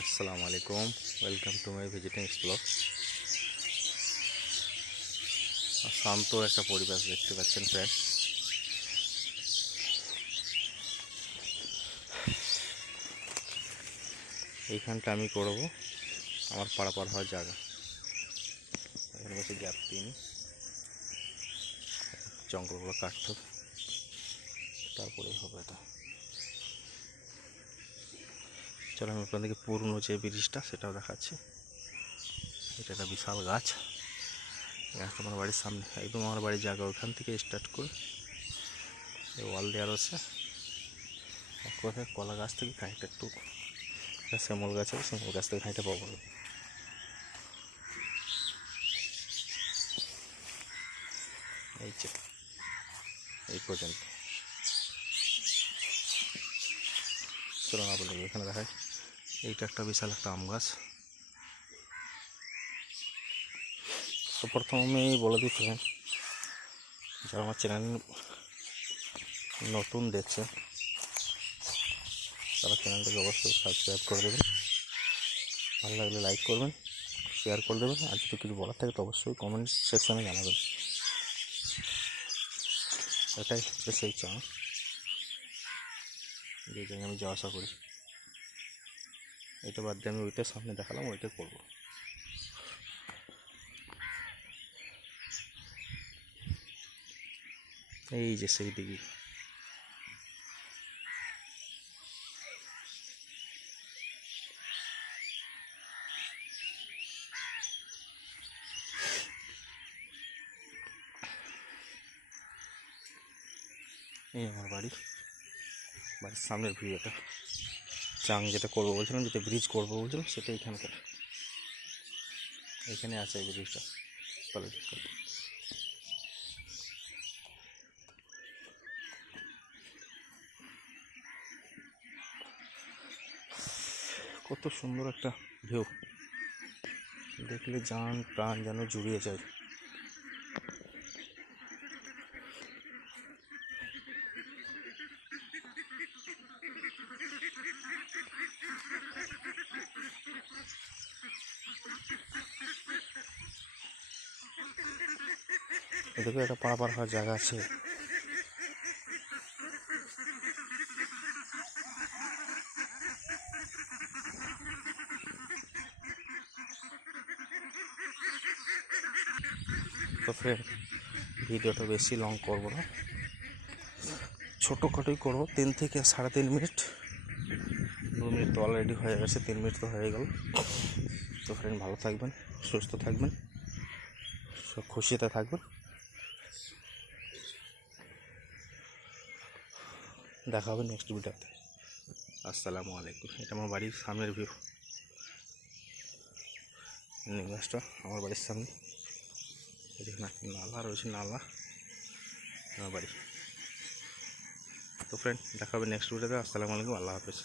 আসসালামু আলাইকুম, welcome to my visiting blog. শান্ত একটা পরিবেশ দেখতে পাচ্ছেন ফ্রেন্ড। এইখানটা আমি করব আমার পারাপার হওয়ার জায়গা। এখানে বসে গ্যাপ দিন, জঙ্গলগুলো কাটতে হবে, তারপরেই হবে এটা। চলো আমি আপনাদেরকে পুরনো যে ব্রিজটা সেটাও দেখাচ্ছি। এটা একটা বিশাল গাছ, গাছটা আমার বাড়ির সামনে, একদম আমার বাড়ির জায়গা। ওইখান থেকে স্টার্ট করে এই ওয়াল দেওয়া রয়েছে, এক কথায় কলা গাছ থেকে খানিকটা একটু শ্যামল গাছ আছে, শ্যামল গাছ থেকে খানিকটা পাবো। এই যে এই পর্যন্ত চলো না বলে এখানে দেখায়। এইটা একটা বিশাল একটা আম গাছ। তো প্রথমে বলে দিচ্ছিলেন যারা আমার চ্যানেল নতুন দেখছে তারা চ্যানেলটাকে অবশ্যই সাবস্ক্রাইব করে দেবেন, ভালো লাগলে লাইক করবেন, শেয়ার করে দেবেন, আর যদি কিছু বলার থাকে তো অবশ্যই কমেন্ট সেকশানে জানাবেন। এটাই হচ্ছে সেই চান যে জায়গায় আমি যাওয়া আসা করি। এটা বাদ দিয়ে আমি ওইটার সামনে দেখালাম, ওইটা করবো। এই যে সেই দিকে এই আমার বাড়ির সামনের ভিউ। এটা চাং যেটা করবো বলছিলাম, যেটা ব্রিজ করবো বলছিলাম, সেটা এখানকার, এখানে আছে এই ব্রিজটা। কত সুন্দর একটা ভিউ, দেখলে জান প্রাণ যেন জুড়িয়ে যায়। এদিকে একটা পারাপার হওয়ার জায়গা আছে। তো ফ্রেন্ড, ভিডিওটা বেশি লং করবো না, ছোটোখাটোই করবো, 3 থেকে 3.5 মিনিট। 2 মিনিট তো অলরেডি হয়ে গেছে, 3 মিনিট তো হয়ে গেল। তো ফ্রেন্ড, ভালো থাকবেন, সুস্থ থাকবেন, সব খুশিতে থাকবেন। দেখা হবে নেক্সট ভিডিওতে। আসসালামু আলাইকুম। এটা আমার বাড়ির সামনের ভিউ, নিম গাছটা আমার বাড়ির সামনে। এখানে নালা রয়েছে, নালা আমার বাড়ি। তো ফ্রেন্ড, দেখা হবে নেক্সট ভিডিওতে। আসসালামু আলাইকুম, আল্লাহ হাফেজ।